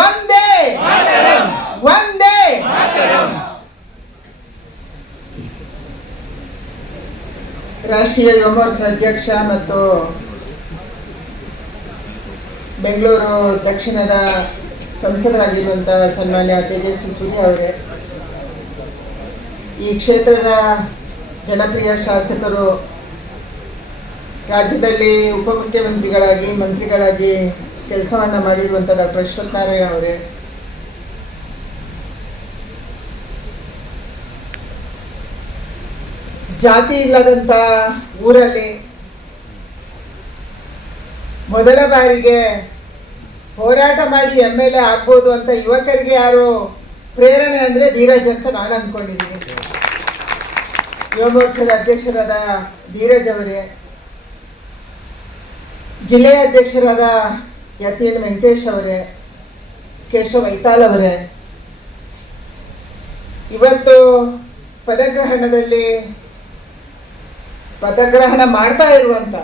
ಒಂದೇ ಒಂದೇ ರಾಷ್ಟ್ರೀಯ ಯುವ ಮೋರ್ಚಾ ಅಧ್ಯಕ್ಷ ಮತ್ತು ಬೆಂಗಳೂರು ದಕ್ಷಿಣದ ಸಂಸದರಾಗಿರುವಂತಹ ಸನ್ಮಾನ್ಯ ತೇಜಸ್ವಿ ಸೂರ್ಯ ಅವರೇ, ಈ ಕ್ಷೇತ್ರದ ಜನಪ್ರಿಯ ಶಾಸಕರು, ರಾಜ್ಯದಲ್ಲಿ ಉಪಮುಖ್ಯಮಂತ್ರಿಗಳಾಗಿ ಮಂತ್ರಿಗಳಾಗಿ ಕೆಲಸವನ್ನು ಮಾಡಿರುವಂಥ ಡಾಕ್ಟರ್ ಅಶ್ವಥ್ ನಾರಾಯಣ ಅವರೇ, ಜಾತಿ ಇಲ್ಲದಂಥ ಊರಲ್ಲಿ ಮೊದಲ ಬಾರಿಗೆ ಹೋರಾಟ ಮಾಡಿ MLA ಆಗ್ಬೋದು ಅಂತ ಯುವಕರಿಗೆ ಯಾರು ಪ್ರೇರಣೆ ಅಂದರೆ ಧೀರಜ್ ಅಂತ ನಾನು ಅಂದ್ಕೊಂಡಿದ್ದೀನಿ. ಯುವ ಮೋರ್ಚಾದ ಅಧ್ಯಕ್ಷರಾದ ಧೀರಜ್ ಅವರೇ, ಜಿಲ್ಲೆಯ ಅಧ್ಯಕ್ಷರಾದ ಯತೀನ್ ವೆಂಕಟೇಶ್ ಅವರೇ, ಕೇಶವ್ ಐತಾಳ್ ಅವರೇ, ಇವತ್ತು ಪದಗ್ರಹಣ ಮಾಡ್ತಾ ಇರುವಂತ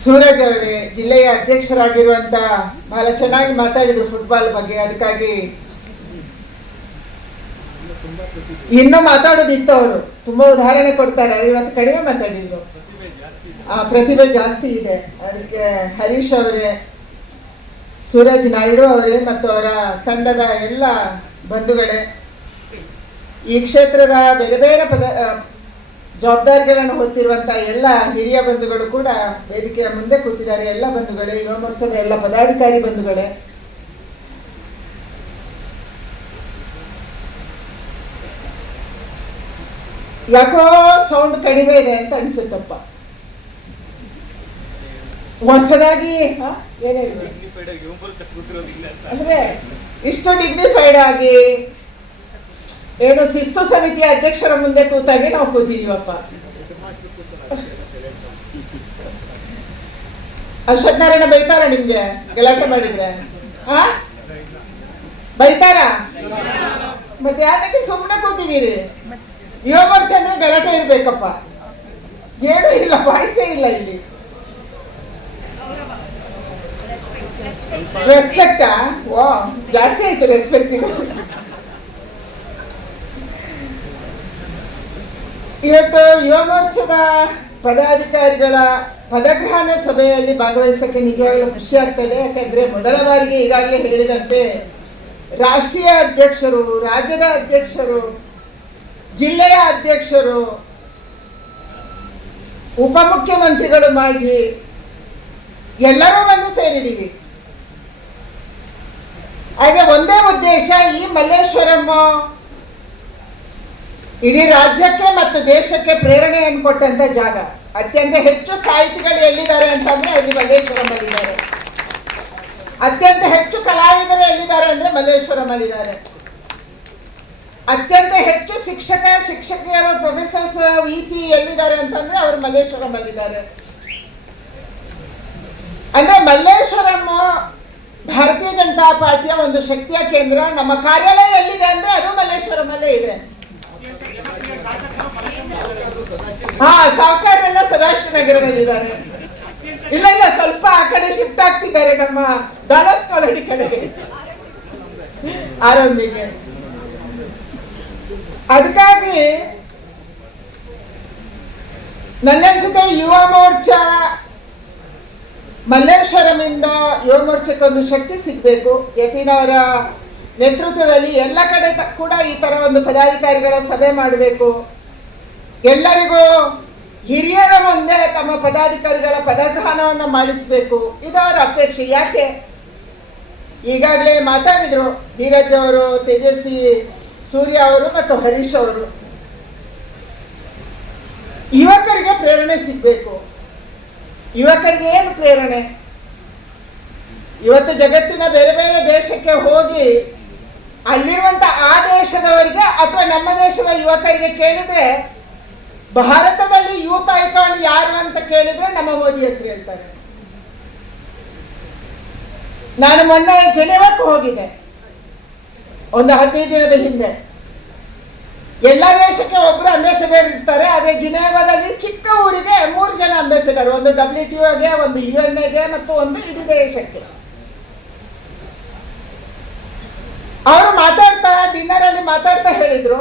ಸೂರಜ್ ಅವರೇ, ಜಿಲ್ಲೆಯ ಅಧ್ಯಕ್ಷರಾಗಿರುವಂತ ಬಹಳ ಚೆನ್ನಾಗಿ ಮಾತಾಡಿದ್ರು ಫುಟ್ಬಾಲ್ ಬಗ್ಗೆ. ಅದಕ್ಕಾಗಿ ಇನ್ನೂ ಮಾತಾಡೋದಿತ್ತು, ಅವರು ತುಂಬಾ ಉದಾಹರಣೆ ಕೊಡ್ತಾರೆ, ಅದು ಇವತ್ತು ಕಡಿಮೆ ಮಾತಾಡಿದ್ರು. ಪ್ರತಿಭೆ ಜಾಸ್ತಿ ಇದೆ. ಅದಕ್ಕೆ ಹರೀಶ್ ಅವರೇ, ಸೂರಜ್ ನಾಯ್ಡು ಅವರೇ ಮತ್ತು ಅವರ ತಂಡದ ಎಲ್ಲ ಬಂಧುಗಳೇ, ಈ ಕ್ಷೇತ್ರದ ಬೇರೆ ಬೇರೆ ಜವಾಬ್ದಾರಿಗಳನ್ನು ಹೊತ್ತಿರುವಂತಹ ಎಲ್ಲ ಹಿರಿಯ ಬಂಧುಗಳು ಕೂಡ ವೇದಿಕೆಯ ಮುಂದೆ ಕೂತಿದ್ದಾರೆ. ಎಲ್ಲ ಬಂಧುಗಳೇ, ಯುವ ಮೋರ್ಚಾದ ಎಲ್ಲ ಪದಾಧಿಕಾರಿ ಬಂಧುಗಳೇ, ಯಾಕೋ ಸೌಂಡ್ ಕಡಿಮೆ ಇದೆ ಅಂತ ಅನ್ಸುತ್ತಪ್ಪ. ಹೊಸದಾಗಿ ಅಂದ್ರೆ ಇಷ್ಟು ಡಿಗ್ನಿಫೈಡ್ ಆಗಿ ಏನು ಶಿಸ್ತು ಸಮಿತಿಯ ಅಧ್ಯಕ್ಷರ ಮುಂದೆ ಕೂತಾಗಿ ನಾವು ಕೂತಿದೀವಪ್ಪ. ಅಶ್ವಥ್ ನಾರಾಯಣ ಬೈತಾರ ನಿಮ್ಗೆ ಗಲಾಟೆ ಮಾಡಿದ್ರೆ? ಬೈತಾರ? ಮತ್ತೆ ಯಾಕೆ ಸುಮ್ಮನೆ ಕೂತಿದ್ದೀರಿ? ಯುವ ಮೋರ್ಚಾ ಅಂದ್ರೆ ಗಲಾಟೆ ಇರ್ಬೇಕಪ್ಪ. ಏನೂ ಇಲ್ಲ, ವಾಯ್ಸೇ ಇಲ್ಲ ಇಲ್ಲಿ. ರೆಸ್ಪೆಕ್ಟಾ? ವಾ, ಜಾಸ್ತಿ ಆಯ್ತು ರೆಸ್ಪೆಕ್ಟ್ ಇದು. ಇವತ್ತು ಯುವ ಮೋರ್ಚಾದ ಪದಾಧಿಕಾರಿಗಳ ಪದಗ್ರಹಣ ಸಭೆಯಲ್ಲಿ ಭಾಗವಹಿಸಕ್ಕೆ ನಿಜವಾಗ್ಲೂ ಖುಷಿ ಆಗ್ತದೆ. ಯಾಕಂದ್ರೆ ಮೊದಲ ಬಾರಿಗೆ ಈಗಾಗಲೇ ಹೇಳಿದಂತೆ ರಾಷ್ಟ್ರೀಯ ಅಧ್ಯಕ್ಷರು, ರಾಜ್ಯದ ಅಧ್ಯಕ್ಷರು, ಜಿಲ್ಲೆಯ ಅಧ್ಯಕ್ಷರು, ಉಪಮುಖ್ಯಮಂತ್ರಿಗಳು, ಮಾಜಿ ಎಲ್ಲರೂ ಬಂದು ಸೇರಿದ್ದೀವಿ. ಹಾಗೆ ಒಂದೇ ಉದ್ದೇಶ, ಈ ಮಲ್ಲೇಶ್ವರಂ ಇಡೀ ರಾಜ್ಯಕ್ಕೆ ಮತ್ತು ದೇಶಕ್ಕೆ ಪ್ರೇರಣೆಯನ್ನು ಕೊಟ್ಟಂತ ಜಾಗ. ಅತ್ಯಂತ ಹೆಚ್ಚು ಸಾಹಿತಿಗಳು ಎಲ್ಲಿದ್ದಾರೆ ಅಂತಂದ್ರೆ ಅಲ್ಲಿ ಮಲ್ಲೇಶ್ವರಂ ಅಲ್ಲಿದ್ದಾರೆ. ಅತ್ಯಂತ ಹೆಚ್ಚು ಕಲಾವಿದರು ಎಲ್ಲಿದ್ದಾರೆ ಅಂದ್ರೆ ಮಲ್ಲೇಶ್ವರಂ ಅಲ್ಲಿದ್ದಾರೆ. ಅತ್ಯಂತ ಹೆಚ್ಚು ಶಿಕ್ಷಕಿಯರು, ಪ್ರೊಫೆಸರ್ಸ್, VC ಎಲ್ಲಿದ್ದಾರೆ ಅಂತಂದ್ರೆ ಅವರು ಮಲ್ಲೇಶ್ವರಂ ಅಲ್ಲಿದ್ದಾರೆ. ಅಂದ್ರೆ ಮಲ್ಲೇಶ್ವರಂ ಭಾರತೀಯ ಜನತಾ ಪಾರ್ಟಿಯ ಒಂದು ಶಕ್ತಿಯ ಕೇಂದ್ರ. ನಮ್ಮ ಕಾರ್ಯಾಲಯ ಎಲ್ಲಿದೆ ಅಂದ್ರೆ ಅದು ಮಲ್ಲೇಶ್ವರಂ ಅಲ್ಲೇ ಇದೆ. ಸಾವುಕಾರೆಲ್ಲ ಸದಾಶಿವ ನಗರದಲ್ಲಿದ್ದಾರೆ. ಇಲ್ಲ, ಸ್ವಲ್ಪ ಆ ಕಡೆ ಶಿಫ್ಟ್ ಆಗ್ತಿದ್ದಾರೆ, ನಮ್ಮ ಡಾಲರ್ಸ್ ಕಾಲೋನಿ ಕಡೆಗೆ, ಆರಂಭಿಗೆ. ಅದಕ್ಕಾಗಿ ನನಗನ್ಸುತ್ತೆ ಯುವ ಮೋರ್ಚಾ ಮಲ್ಲೇಶ್ವರಮಿಂದ ಯುವ ಮೋರ್ಚಾಕ್ಕೊಂದು ಶಕ್ತಿ ಸಿಗಬೇಕು. ಯತೀನ್ ಅವರ ನೇತೃತ್ವದಲ್ಲಿ ಎಲ್ಲ ಕಡೆ ಕೂಡ ಈ ತರ ಒಂದು ಪದಾಧಿಕಾರಿಗಳ ಸಭೆ ಮಾಡಬೇಕು. ಎಲ್ಲರಿಗೂ ಹಿರಿಯರ ಮುಂದೆ ತಮ್ಮ ಪದಾಧಿಕಾರಿಗಳ ಪದಗ್ರಹಣವನ್ನು ಮಾಡಿಸಬೇಕು, ಇದು ಅವರ ಅಪೇಕ್ಷೆ. ಯಾಕೆ ಈಗಾಗಲೇ ಮಾತಾಡಿದ್ರು ಧೀರಜ್ ಅವರು, ತೇಜಸ್ವಿ ಸೂರ್ಯ ಅವರು ಮತ್ತು ಹರೀಶ್ ಅವರು. ಯುವಕರಿಗೆ ಪ್ರೇರಣೆ ಸಿಗಬೇಕು. ಯುವಕರಿಗೆ ಏನು ಪ್ರೇರಣೆ? ಇವತ್ತು ಜಗತ್ತಿನ ಬೇರೆ ಬೇರೆ ದೇಶಕ್ಕೆ ಹೋಗಿ ಅಲ್ಲಿರುವಂತ ಆ ದೇಶದವರಿಗೆ ಅಥವಾ ನಮ್ಮ ದೇಶದ ಯುವಕರಿಗೆ ಕೇಳಿದ್ರೆ, ಭಾರತದಲ್ಲಿ ಯೂತ್ ಐಕಾನ್ ಯಾರು ಅಂತ ಕೇಳಿದ್ರೆ ನಮ್ಮ ಮೋದಿ ಹೆಸರು ಹೇಳ್ತಾರೆ. ನಾನು ಮೊನ್ನೆ ಜೆನೆವಾಕ್ಕೆ ಹೋಗಿದ್ದೆ, ಒಂದು 15 ದಿನದ ಹಿಂದೆ. ಎಲ್ಲ ದೇಶಕ್ಕೆ ಒಬ್ಬರು ಅಂಬಾಸಿಡರ್ ಇರ್ತಾರೆ, ಆದರೆ ಜಿನೇವಾದಲ್ಲಿ ಚಿಕ್ಕ ಊರಿಗೆ 3 ಜನ ಅಂಬಾಸಿಡರ್, ಒಂದು WTOಗೆ, ಒಂದು UNಗೆ ಮತ್ತು ಒಂದು ಇಡೀ ದೇಶಕ್ಕೆ. ಅವರು ಮಾತಾಡ್ತಾ ಡಿನ್ನರ್ ಅಲ್ಲಿ ಮಾತಾಡ್ತಾ ಹೇಳಿದ್ರು,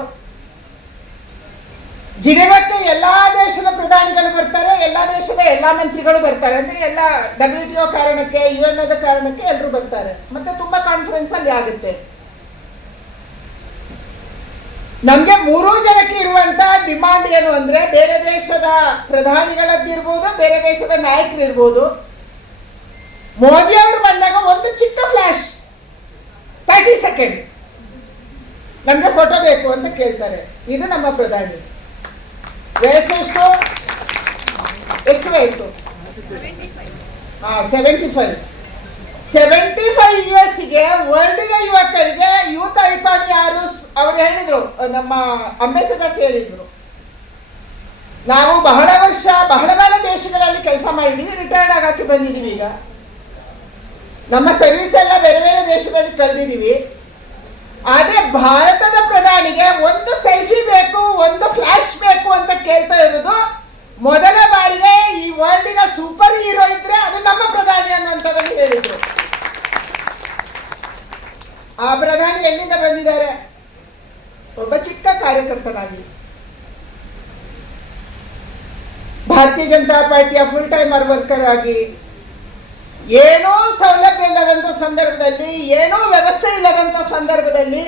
ಜಿನೆವಾಕ್ಕೆ ಎಲ್ಲಾ ದೇಶದ ಪ್ರಧಾನಿಗಳು ಬರ್ತಾರೆ, ಎಲ್ಲಾ ದೇಶದ ಎಲ್ಲಾ ಮಂತ್ರಿಗಳು ಬರ್ತಾರೆ, ಅಂದ್ರೆ ಎಲ್ಲ WTO ಕಾರಣಕ್ಕೆ, UN ಕಾರಣಕ್ಕೆ ಎಲ್ಲರೂ ಬರ್ತಾರೆ, ಮತ್ತೆ ತುಂಬಾ ಕಾನ್ಫರೆನ್ಸ್ ಅಲ್ಲಿ ಆಗುತ್ತೆ. ನಮ್ಗೆ 3 ಜನಕ್ಕೆ ಇರುವಂತ ಡಿಮಾಂಡ್ ಏನು ಅಂದ್ರೆ, ಬೇರೆ ದೇಶದ ಪ್ರಧಾನಿಗಳದ್ದಿರ್ಬೋದು, ಬೇರೆ ದೇಶದ ನಾಯಕರು ಇರ್ಬೋದು, ಮೋದಿ ಅವರು ಬಂದಾಗ ಒಂದು ಚಿಕ್ಕ ಫ್ಲಾಶ್ 30 ಸೆಕೆಂಡ್ ನಮ್ಗೆ ಫೋಟೋ ಬೇಕು ಅಂತ ಕೇಳ್ತಾರೆ. ಇದು ನಮ್ಮ ಪ್ರಧಾನಿ. ವಯಸ್ಸು ಎಷ್ಟು ವಯಸ್ಸು? 75 ಇಯರ್ಸ್ಗೆ ವರ್ಲ್ಡ್ನ ಯುವಕರಿಗೆ ಯೂತ್ ಐಕಾನ್ ಯಾರು ಅವ್ರು ಹೇಳಿದ್ರು, ನಮ್ಮ ಅಂಬಾಸಿಡರ್ಸ್ ಹೇಳಿದ್ರು, ನಾವು ಬಹಳ ವರ್ಷ ಬಹಳ ದೇಶಗಳಲ್ಲಿ ಕೆಲಸ ಮಾಡಿದೀವಿ, ರಿಟೈರ್ಡ್ ಆಗಕ್ಕೆ ಬಂದಿದ್ದೀವಿ, ಈಗ ನಮ್ಮ ಸರ್ವಿಸ್ ಎಲ್ಲ ಬೇರೆ ಬೇರೆ ದೇಶದಲ್ಲಿ ಕಳೆದಿದ್ದೀವಿ, ಆದ್ರೆ ಭಾರತದ ಪ್ರಧಾನಿಗೆ ಒಂದು ಸೆಲ್ಫಿ ಬೇಕು, ಒಂದು ಫ್ಲಾಶ್ ಬೇಕು ಅಂತ ಕೇಳ್ತಾ ಇರೋದು ಮೊದಲ ಬಾರಿಗೆ ಈ ವರ್ಲ್ಡಿನ ಸೂಪರ್ ಹೀರೋ ಇದ್ರೆ ಅದು ನಮ್ಮ ಪ್ರಧಾನಿ ಅನ್ನುವಂಥದ್ದನ್ನು ಹೇಳಿದ್ರು. ಆ ಪ್ರಧಾನಿ ಎಲ್ಲಿಂದ ಬಂದಿದ್ದಾರೆ? ಒಬ್ಬ ಚಿಕ್ಕ ಕಾರ್ಯಕರ್ತನಾಗಿ, ಭಾರತೀಯ ಜನತಾ ಪಾರ್ಟಿಯ ಫುಲ್ ಟೈಮರ್ ವರ್ಕರ್ ಆಗಿ, ಏನೋ ಸೌಲಭ್ಯ ಇಲ್ಲದಂತ ಸಂದರ್ಭದಲ್ಲಿ, ಏನೋ ವ್ಯವಸ್ಥೆ ಇಲ್ಲದಂತ ಸಂದರ್ಭದಲ್ಲಿ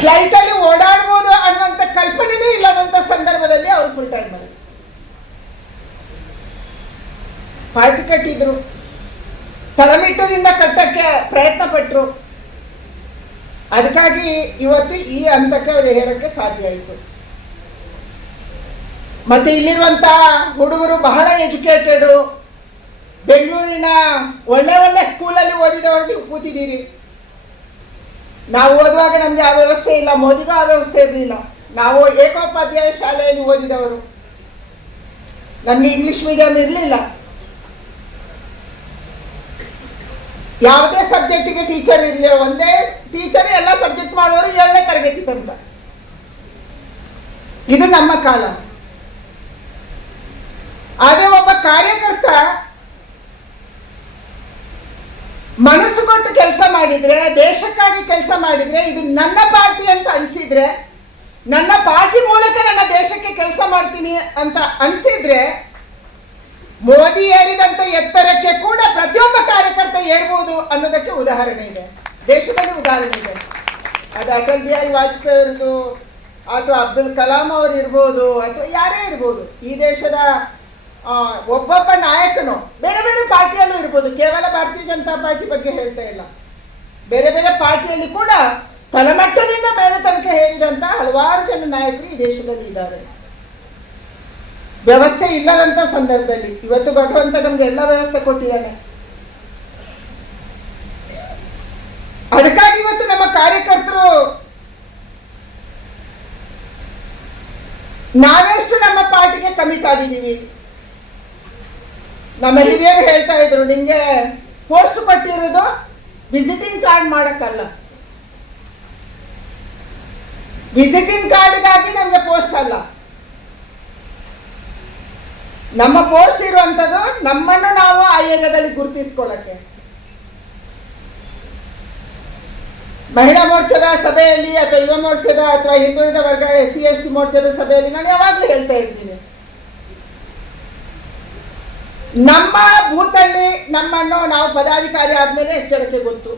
ಫ್ಲೈಟ್ ಅಲ್ಲಿ ಓಡಾಡ್ಬೋದು ಅನ್ನುವಂತ ಕಲ್ಪನೆನೇ ಇಲ್ಲದಂತ ಸಂದರ್ಭದಲ್ಲಿ ಅವರು ಫುಲ್ ಟೈಮರ್ ಪಾರ್ಟಿ ಕಟ್ಟಿದ್ರು, ತಳಮಿಟ್ಟದಿಂದ ಕಟ್ಟಕ್ಕೆ ಪ್ರಯತ್ನ ಪಟ್ಟರು. ಅದಕ್ಕಾಗಿ ಇವತ್ತು ಈ ಹಂತಕ್ಕೆ ಅವರು ಹೇರಕ್ಕೆ ಸಾಧ್ಯ ಆಯಿತು. ಮತ್ತೆ ಇಲ್ಲಿರುವಂತ ಹುಡುಗರು ಬಹಳ ಎಜುಕೇಟೆಡ್, ಬೆಂಗಳೂರಿನ ಒಳ್ಳೆ ಸ್ಕೂಲಲ್ಲಿ ಓದಿದವರು ನೀವು ಕೂತಿದ್ದೀರಿ. ನಾವು ಓದುವಾಗ ನಮ್ಗೆ ಆ ವ್ಯವಸ್ಥೆ ಇಲ್ಲ, ಮೋದಿಗೂ ಆ ವ್ಯವಸ್ಥೆ ಇರಲಿಲ್ಲ. ನಾವು ಏಕೋಪಾಧ್ಯಾಯ ಶಾಲೆಯಲ್ಲಿ ಓದಿದವರು, ನಮ್ಗೆ ಇಂಗ್ಲಿಷ್ ಮೀಡಿಯಂ ಇರಲಿಲ್ಲ. ಯಾವುದೇ ಸಬ್ಜೆಕ್ಟಿಗೆ ಟೀಚರ್ ಇರಲಿಲ್ಲ, ಒಂದೇ ಟೀಚರ್ ಎಲ್ಲ ಸಬ್ಜೆಕ್ಟ್ ಮಾಡೋರು 7ನೇ ತರಗತಿ ತನಕ. ಇದು ನಮ್ಮ ಕಾಲ. ಆದ್ರೆ ಒಬ್ಬ ಕಾರ್ಯಕರ್ತ ಮನಸ್ಸು ಕೊಟ್ಟು ಕೆಲಸ ಮಾಡಿದ್ರೆ, ದೇಶಕ್ಕಾಗಿ ಕೆಲಸ ಮಾಡಿದ್ರೆ, ಇದು ನನ್ನ ಪಾರ್ಟಿ ಅಂತ ಅನ್ಸಿದ್ರೆ, ನನ್ನ ಪಾರ್ಟಿ ಮೂಲಕ ನನ್ನ ದೇಶಕ್ಕೆ ಕೆಲಸ ಮಾಡ್ತೀನಿ ಅಂತ ಅನ್ಸಿದ್ರೆ, ಮೋದಿ ಏರಿದಂತ ಎತ್ತರಕ್ಕೆ ಕೂಡ ಪ್ರತಿಯೊಬ್ಬ ಕಾರ್ಯಕರ್ತ ಏರ್ಬೋದು ಅನ್ನೋದಕ್ಕೆ ಉದಾಹರಣೆ ಇದೆ, ದೇಶದಲ್ಲಿ ಉದಾಹರಣೆ ಇದೆ. ಅದು ಅಟಲ್ ಬಿಹಾರಿ ವಾಜಪೇಯಿ ಅವರದು, ಅಥವಾ ಅಬ್ದುಲ್ ಕಲಾಂ ಅವರು ಇರ್ಬೋದು, ಅಥವಾ ಯಾರೇ ಇರ್ಬೋದು. ಈ ದೇಶದ ಒಬ್ಬೊಬ್ಬ ನಾಯಕನು ಬೇರೆ ಬೇರೆ ಪಾರ್ಟಿಯಲ್ಲೂ ಇರ್ಬೋದು, ಕೇವಲ ಭಾರತೀಯ ಜನತಾ ಪಾರ್ಟಿ ಬಗ್ಗೆ ಹೇಳ್ತಾ ಇಲ್ಲ, ಬೇರೆ ಬೇರೆ ಪಾರ್ಟಿಯಲ್ಲಿ ಕೂಡ ತಳಮಟ್ಟದಿಂದ ಮೇಲೆ ತನಕ ಹೇರಿದಂತ ಹಲವಾರು ಜನ ನಾಯಕರು ಈ ದೇಶದಲ್ಲಿ ಇದ್ದಾರೆ. ವ್ಯವಸ್ಥೆ ಇಲ್ಲದಂತ ಸಂದರ್ಭದಲ್ಲಿ ಇವತ್ತು ಭಗವಂತ ನಮ್ಗೆ ಎಲ್ಲ ವ್ಯವಸ್ಥೆ ಕೊಟ್ಟಿದ್ದಾನೆ. ಅದಕ್ಕಾಗಿ ಇವತ್ತು ನಮ್ಮ ಕಾರ್ಯಕರ್ತರು ನಾವೆಷ್ಟು ನಮ್ಮ ಪಾರ್ಟಿಗೆ ಕಮಿಟ್ ಆಗಿದ್ದೀವಿ. ನಮ್ಮ ಹಿರಿಯರು ಹೇಳ್ತಾ ಇದ್ರು, ನಿಂಗೆ ಪೋಸ್ಟ್ ಕೊಟ್ಟಿರೋದು ವಿಸಿಟಿಂಗ್ ಕಾರ್ಡ್ ಮಾಡಕ್ಕಲ್ಲ, ವಿಸಿಟಿಂಗ್ ಕಾರ್ಡ್ಗಾಗಿ ನಮ್ಗೆ ಪೋಸ್ಟ್ ಅಲ್ಲ. ನಮ್ಮ ಪೋಸ್ಟ್ ಇರುವಂಥದ್ದು ನಮ್ಮನ್ನು ನಾವು ಆ ಏರಿಯಾದಲ್ಲಿ ಗುರುತಿಸ್ಕೊಳ್ಳಕ್ಕೆ. ಮಹಿಳಾ ಮೋರ್ಚಾದ ಸಭೆಯಲ್ಲಿ ಅಥವಾ ಯುವ ಮೋರ್ಚಾದ ಅಥವಾ ಹಿಂದುಳಿದ ವರ್ಗ SC/ST ಮೋರ್ಚಾದ ಸಭೆಯಲ್ಲಿ ನಾನು ಯಾವಾಗಲೂ ಹೇಳ್ತಾ ಇದ್ದೀನಿ, ನಮ್ಮ ಬೂತಲ್ಲಿ ನಮ್ಮನ್ನು ನಾವು ಪದಾಧಿಕಾರಿ ಆದ್ಮೇಲೆ ಎಷ್ಟು ಜನಕ್ಕೆ ಗೊತ್ತು,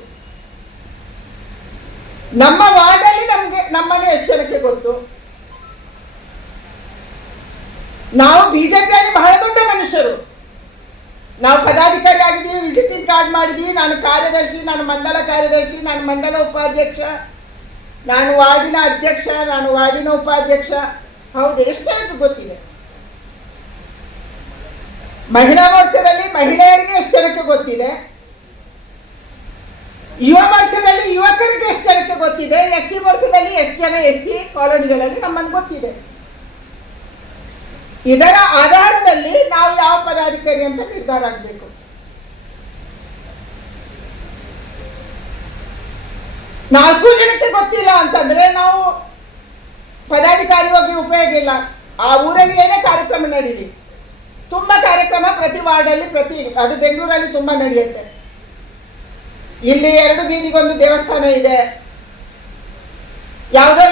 ನಮ್ಮ ವಾರ್ಡಲ್ಲಿ ನಮ್ಮನ್ನು ಎಷ್ಟು ಜನಕ್ಕೆ ಗೊತ್ತು. ನಾವು ಬಿಜೆಪಿಯಲ್ಲಿ ಬಹಳ ದೊಡ್ಡ ಮನುಷ್ಯರು, ನಾವು ಪದಾಧಿಕಾರಿ ಆಗಿದ್ದೀವಿ, ವಿಸಿಟಿಂಗ್ ಕಾರ್ಡ್ ಮಾಡಿದ್ದೀವಿ, ನಾನು ಕಾರ್ಯದರ್ಶಿ, ನಾನು ಮಂಡಲ ಕಾರ್ಯದರ್ಶಿ, ನಾನು ಮಂಡಲ ಉಪಾಧ್ಯಕ್ಷ, ನಾನು ವಾರ್ಡಿನ ಅಧ್ಯಕ್ಷ, ನಾನು ವಾರ್ಡಿನ ಉಪಾಧ್ಯಕ್ಷ. ಹೌದು, ಎಷ್ಟು ಜನಕ್ಕೆ ಗೊತ್ತಿದೆ. ಮಹಿಳಾ ಮೋರ್ಚಾದಲ್ಲಿ ಮಹಿಳೆಯರಿಗೆ ಎಷ್ಟು ಜನಕ್ಕೆ ಗೊತ್ತಿದೆ, ಯುವ ಮೋರ್ಚಾದಲ್ಲಿ ಯುವಕರಿಗೆ ಎಷ್ಟು ಜನಕ್ಕೆ ಗೊತ್ತಿದೆ, SC ಮೋರ್ಚಾದಲ್ಲಿ ಎಷ್ಟು ಜನ SC ಕಾಲೋನಿಗಳಲ್ಲಿ ನಮ್ಮನ್ನು ಗೊತ್ತಿದೆ. ಇದರ ಆಧಾರದಲ್ಲಿ ನಾವು ಯಾವ ಪದಾಧಿಕಾರಿ ಅಂತ ನಿರ್ಧಾರ ಆಗಬೇಕು. 4 ಜನಕ್ಕೆ ಗೊತ್ತಿಲ್ಲ ಅಂತಂದ್ರೆ ನಾವು ಪದಾಧಿಕಾರಿ ಹೋಗಿ ಉಪಯೋಗ ಇಲ್ಲ. ಆ ಊರಲ್ಲಿ ಏನೇ ಕಾರ್ಯಕ್ರಮ ನಡೀಲಿ, ತುಂಬಾ ಕಾರ್ಯಕ್ರಮ ಪ್ರತಿ ವಾರ್ಡಲ್ಲಿ ಅದು ಬೆಂಗಳೂರಲ್ಲಿ ತುಂಬಾ ನಡೆಯುತ್ತೆ. ಇಲ್ಲಿ 2 ಬೀದಿಗೊಂದು ದೇವಸ್ಥಾನ ಇದೆ, ಯಾವುದೋ